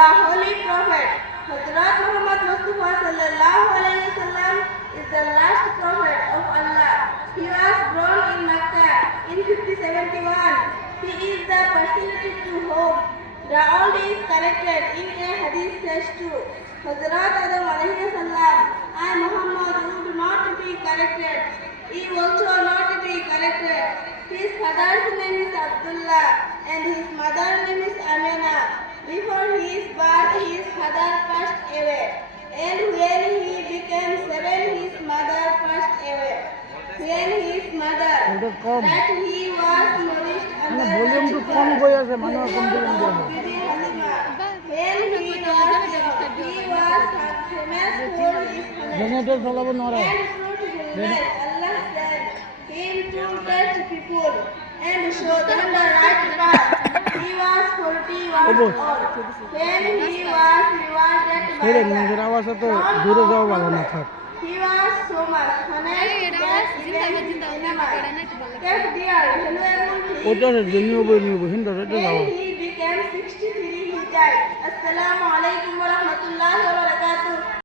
The Holy Prophet Hazrat Muhammad Mustafa sallallahu alaihi wasallam is the last prophet of Allah. He was born in Mecca in 5071. He is the personality to whom the old is corrected in a hadith says to Hazrat Adam alaihi salam, I Muhammad would not be corrected. He also not be corrected. His father's name is Abdullah and his mother's name is Amina. Before his birth, his father passed away, and when he became 7, his mother passed away. When his mother that he was nourished under the Bibi Halima. When he was famous for his honor and fruit goodness, Allah sent him to test people and show them the right path. He was 41 old when he was rewarded by Allah. He was so much honest that even his enemies kept their valuable things. When he became 63, he died. Assalamu alaikum wa rahmatullahi wa barakatuh.